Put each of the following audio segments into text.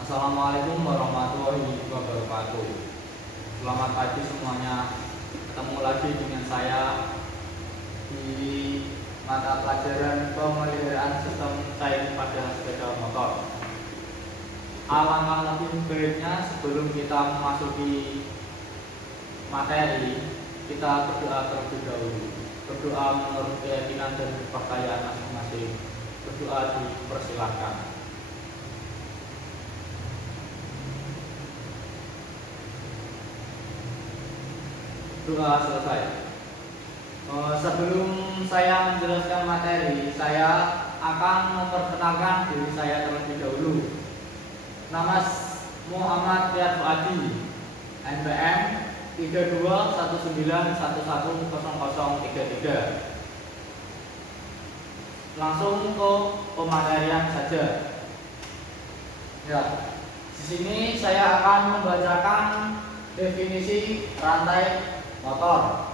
Assalamualaikum warahmatullahi wabarakatuh. Selamat pagi semuanya. Ketemu lagi dengan saya di mata pelajaran pemeliharaan sistem cair pada sepeda motor. Alangkah lebih baiknya sebelum kita memasuki materi, kita berdoa terlebih dahulu. Berdoa menurut keyakinan dan kepercayaan masing-masing. Berdoa dipersilahkan. Doa selesai. Sebelum saya menjelaskan materi, saya akan memperkenalkan diri saya terlebih dahulu. Nama Muhammad Riyad Fuadi, NPM 3219110033. Langsung ke pematerian saja. Ya, di sini saya akan membacakan definisi rantai motor.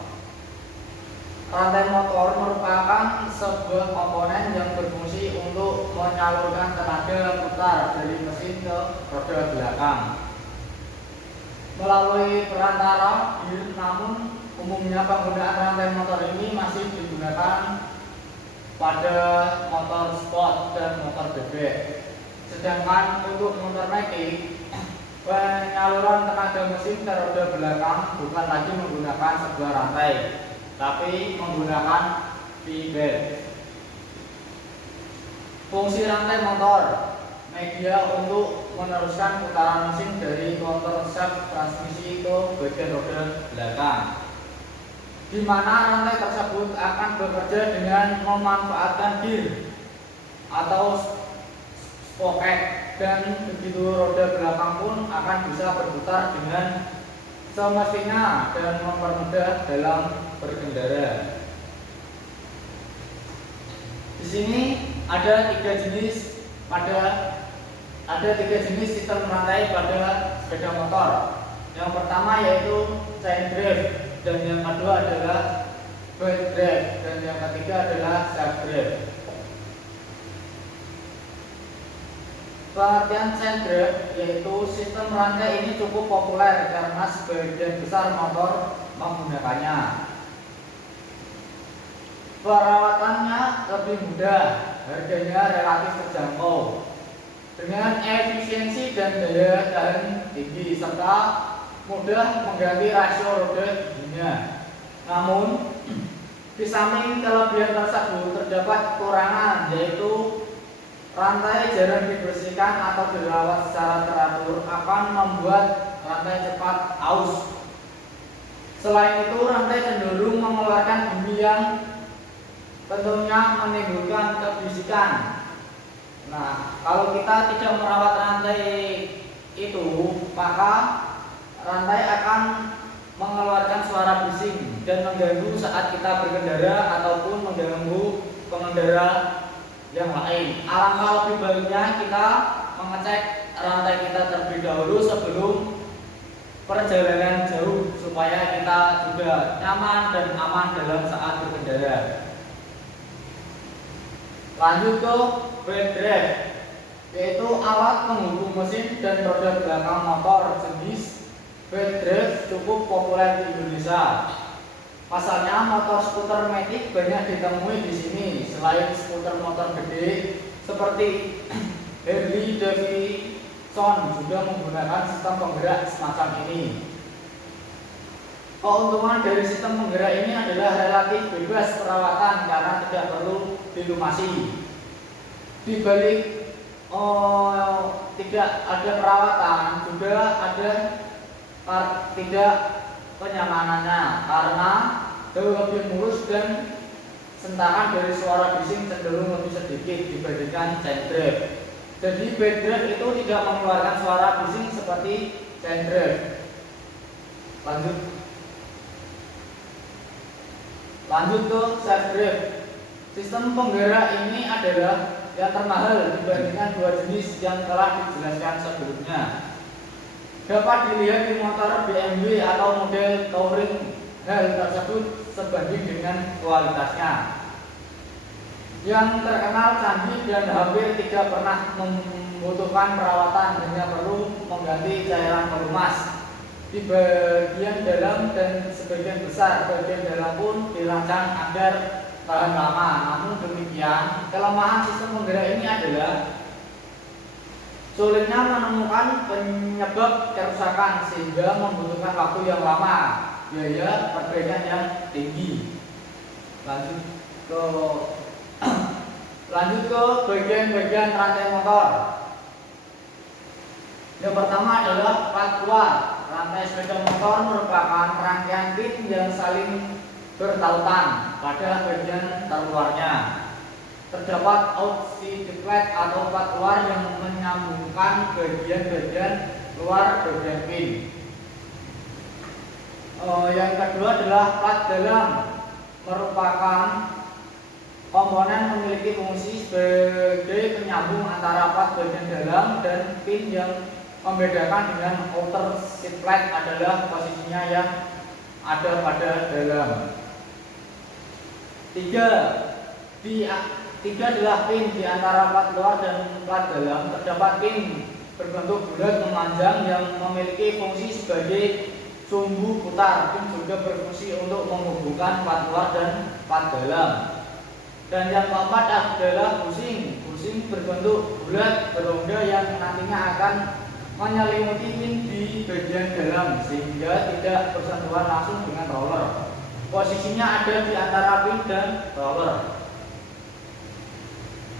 Rantai motor merupakan sebuah komponen yang berfungsi untuk menyalurkan tenaga putar dari mesin ke roda belakang melalui perantara gear. Namun umumnya penggunaan rantai motor ini masih digunakan pada motor sport dan motor bebek. Sedangkan untuk motor metik, penyaluran tenaga mesin ke roda belakang bukan lagi menggunakan sebuah rantai, tapi menggunakan V-belt. Fungsi rantai motor, media untuk meneruskan putaran mesin dari motor shaft transmisi ke bagian roda belakang, di mana rantai tersebut akan bekerja dengan memanfaatkan gear atau sprocket, dan begitu roda belakang pun akan bisa berputar dengan semestinya dan mempermudah dalam berkendara. Di sini ada tiga jenis sistem rantai pada sepeda motor. Yang pertama yaitu chain drive, dan yang kedua adalah belt drive, dan yang ketiga adalah shaft drive. Pengertian chain drive yaitu sistem rantai ini cukup populer karena sebagian besar motor menggunakannya. Perawatannya lebih mudah, harganya relatif terjangkau, dengan efisiensi dan daya tahan tinggi, serta mudah mengganti rasio roda giginya. Namun, di samping kelebihan tersebut terdapat kekurangan, yaitu rantai jarang dibersihkan atau dirawat secara teratur akan membuat rantai cepat aus. Selain itu, rantai cenderung mengeluarkan bunyi yang tentunya menimbulkan kebisikan. Nah, kalau kita tidak merawat rantai itu, maka rantai akan mengeluarkan suara bising dan mengganggu saat kita berkendara ataupun mengganggu pengendara yang lain. Alangkah lebih baiknya kita mengecek rantai kita terlebih dahulu sebelum perjalanan jauh, supaya kita juga nyaman dan aman dalam saat berkendara. Lanjut ke belt drive, yaitu alat penghubung mesin dan roda belakang motor. Jenis belt drive cukup populer di Indonesia. Pasalnya motor skuter metik banyak ditemui di sini. Selain skuter motor gede seperti Harley Davidson juga menggunakan sistem penggerak semacam ini. Keuntungan dari sistem penggerak ini adalah relatif bebas perawatan karena tidak perlu dilumasi. Di balik tidak ada perawatan, juga ada tidak kenyamanannya karena jauh lebih mulus dan sentakan dari suara bising cenderung lebih sedikit dibandingkan chain drive. Jadi belt drive itu tidak mengeluarkan suara bising seperti chain drive. Lanjut ke shaft drive. Sistem penggerak ini adalah yang termahal dibandingkan dua jenis yang telah dijelaskan sebelumnya. Dapat dilihat di motor BMW atau model touring. Hal tersebut sebanding dengan kualitasnya. Yang terkenal canggih dan hampir tidak pernah membutuhkan perawatan, hanya perlu mengganti cairan pelumas di bagian dalam dan sebagian besar bagian dalam pun dirancang agar tahan lama. Namun demikian, kelemahan sistem penggerak ini adalah sulitnya menemukan penyebab kerusakan sehingga membutuhkan waktu yang lama, biaya perbaikan yang tinggi. Lanjut ke bagian-bagian rantai motor. Yang pertama adalah plat keluar. Rantai sepeda motor merupakan rangkaian pin yang saling bertautan pada bagian terluarnya. Terdapat outside atau plat keluar yang menyambungkan bagian-bagian luar bagian pin. Yang kedua adalah plat dalam, merupakan komponen memiliki fungsi sebagai penyambung antara plat bagian dalam dan pin yang membedakan dengan outer seat plate adalah posisinya yang ada pada dalam. Tiga adalah pin di antara plat luar dan plat dalam. Terdapat pin berbentuk bulat memanjang yang memiliki fungsi sebagai sumbu putar. Pin juga berfungsi untuk menghubungkan plat luar dan plat dalam. Dan yang keempat adalah busing. Busing berbentuk bulat berongga yang nantinya akan menyelimuti pin di bagian dalam sehingga tidak bersentuhan langsung dengan roller. Posisinya ada di antara pin dan roller.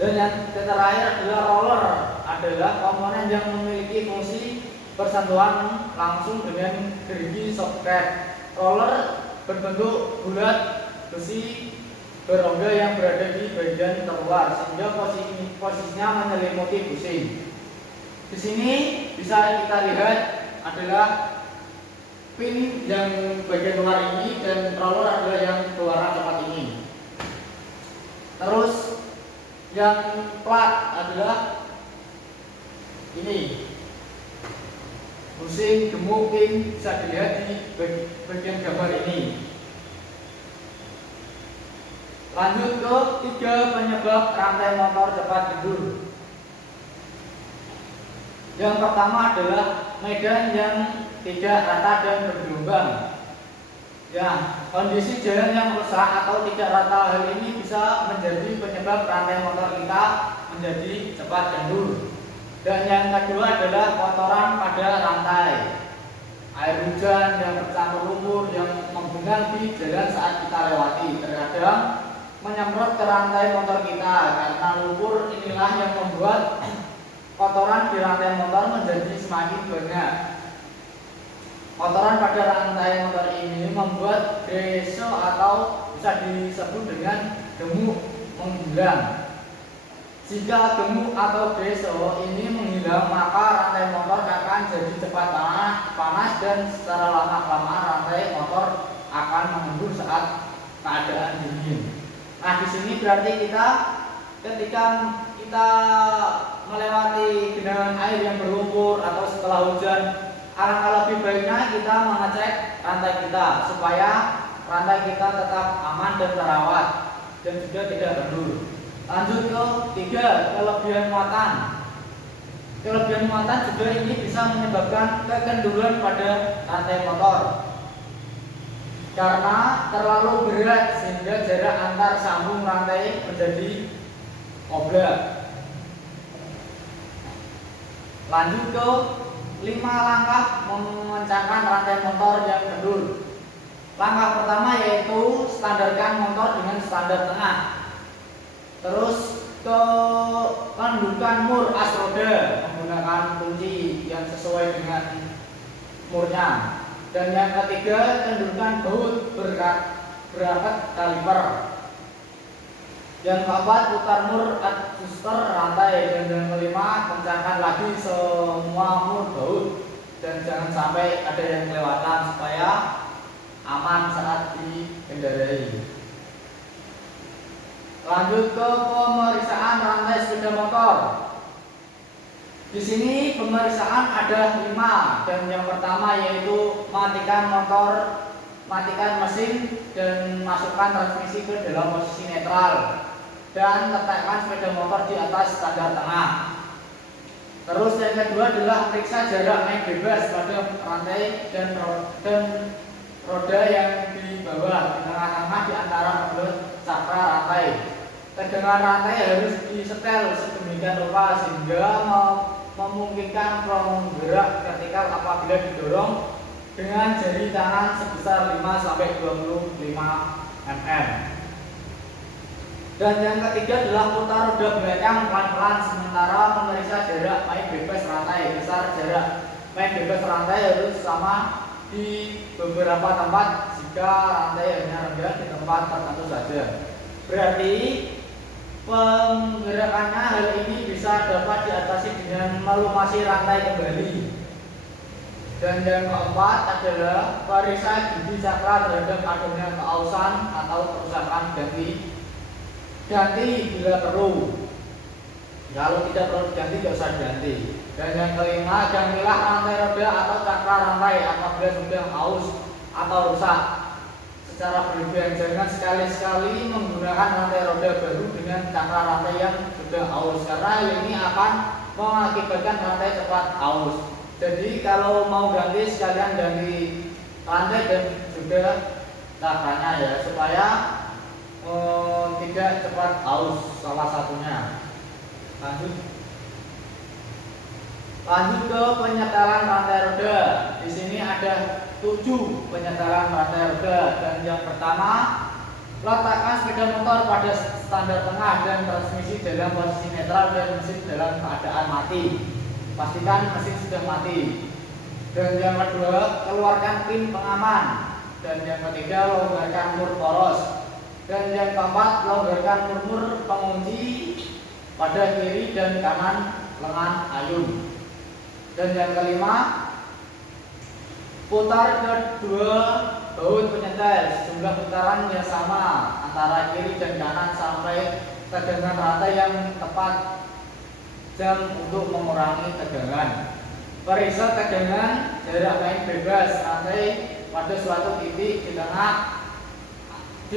Dan yang terakhir adalah roller, adalah komponen yang memiliki fungsi bersentuhan langsung dengan gerigi soket. Roller berbentuk bulat besi berongga yang berada di bagian terluar sehingga posisinya menyelimuti busing. Di sini bisa kita lihat adalah pin yang bagian luar ini dan roller adalah yang keluaran tempat ini. Terus yang plat adalah ini. Busing, gemuk, pin bisa dilihat di bagian gambar ini. Lanjut ke 3 penyebab rantai motor cepat kendur. Yang pertama adalah medan yang tidak rata dan bergelombang. Ya, kondisi jalan yang rusak atau tidak rata, hal ini bisa menjadi penyebab rantai motor kita menjadi cepat kendur. Dan yang kedua adalah kotoran pada rantai. Air hujan yang bercampur lumpur yang menggenang di jalan saat kita lewati terkadang menyemprot ke rantai motor kita. Karena lumpur inilah yang membuat kotoran di rantai motor menjadi semakin banyak. Kotoran pada rantai motor ini membuat deso atau bisa disebut dengan gemuk menghilang. Jika gemuk atau deso ini menghilang, maka rantai motor akan jadi cepat panas dan secara lama-kelamaan rantai motor akan mengendur saat keadaan dingin. Nah, di sini berarti ketika kita melewati genangan air yang berlumpur atau setelah hujan, alangkah lebih baiknya kita mengecek rantai kita supaya rantai kita tetap aman dan terawat dan juga tidak kendur. Lanjut ke 3, kelebihan muatan. Kelebihan muatan juga ini bisa menyebabkan kekenduran pada rantai motor karena terlalu berat sehingga jarak antar sambung rantai menjadi oblak. Lanjut ke 5 langkah mengencangkan rantai motor yang kendur. Langkah pertama yaitu standarkan motor dengan standar tengah. Terus ke kendurkan mur as roda menggunakan kunci yang sesuai dengan murnya. Dan yang ketiga, kendurkan baut berakat kaliper. Yang keempat, putar mur adjuster rantai. Dan yang kelima, kencangkan lagi semua mur baut dan jangan sampai ada yang kelewatan supaya aman saat dikendarai. Lanjut ke pemeriksaan rantai sepeda motor. Di sini pemeriksaan ada 5, dan yang pertama yaitu matikan motor, matikan mesin dan masukkan transmisi ke dalam posisi netral dan letakkan sepeda motor di atas standar tengah. Terus yang kedua adalah periksa jarak main bebas pada rantai dan roda yang di bawah, di tengah-tengah di antara kedua cakra rantai. Tegangan rantai harus disetel sedemikian rupa sehingga memungkinkan penggerak vertikal apabila didorong dengan jari tangan sebesar 5-25 mm. Dan yang ketiga adalah putar roda belakang pelan-pelan sementara memeriksa jarak main bebas rantai. Besar jarak main bebas rantai harus sama di beberapa tempat jika rantai hanya rendah di tempat tertentu saja. Berarti penggerakannya hal ini bisa dapat diatasi dengan melumasi rantai kembali. Dan yang keempat adalah periksa gigi cakra terhadap adanya keausan atau kerusakan ganti bila perlu. Kalau tidak perlu diganti, tidak usah diganti. Dan yang kelima, gantilah rantai roda atau cakra rantai apabila sudah aus atau rusak secara berlebihan. Jangan sekali-sekali menggunakan rantai roda baru dengan cakra rantai yang sudah aus, karena hal ini akan mengakibatkan rantai cepat aus. Jadi kalau mau ganti, sekalian ganti rantai dan juga cakranya ya, supaya tidak cepat aus salah satunya. Lanjut ke penyetelan rantai roda. Di sini ada 7 penyetelan rantai roda. Dan yang pertama, letakkan sepeda motor pada standar tengah dan transmisi dalam posisi netral dan mesin dalam keadaan mati. Pastikan mesin sudah mati. Dan yang kedua, keluarkan pin pengaman. Dan yang ketiga, longgarkan mur poros. Dan yang keempat, longgarkan mur pengunci pada kiri dan kanan lengan ayun. Dan yang kelima, putar kedua baut penyetel sejumlah putaran yang sama antara kiri dan kanan sampai tegangan rantai yang tepat jam untuk mengurangi tegangan. Periksa tegangan jarak main bebas rantai pada suatu titik di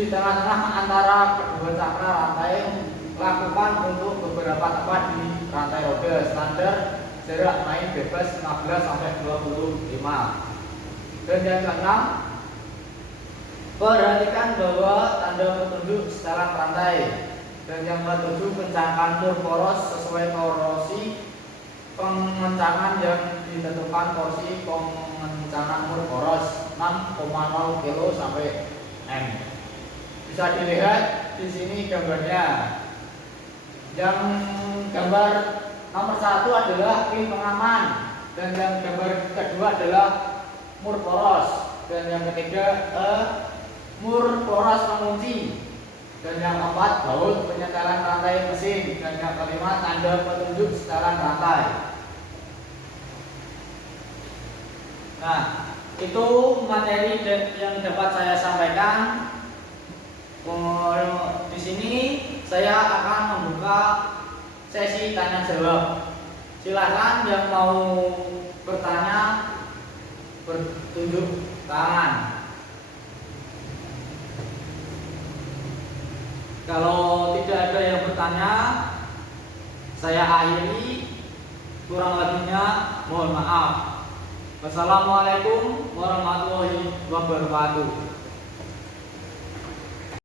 tengah-tengah antara kedua cakra rantai. Lakukan untuk beberapa tempat di rantai roda. Standar jarak main bebas 15-25. Dan yang keenam, perhatikan bahwa tanda petunjuk setelan rantai. Dan yang ketujuh, kencangkan mur poros sesuai torsi pengencangan yang ditentukan. Porsi pengencangan mur poros 6,0 kg sampai M. Bisa dilihat di sini gambarnya. Yang gambar nomor 1 adalah pin pengaman, dan yang gambar kedua adalah mur poros, dan yang ketiga mur poros pengunci, dan yang keempat baut penyetelan rantai mesin, dan yang kelima tanda petunjuk setelan rantai. Nah, itu materi yang dapat saya sampaikan. Di sini saya akan membuka sesi tanya jawab. Silakan yang mau bertanya bertunjuk tangan. Kalau tidak ada yang bertanya, saya akhiri. Kurang lebihnya mohon maaf. Wassalamualaikum warahmatullahi wabarakatuh.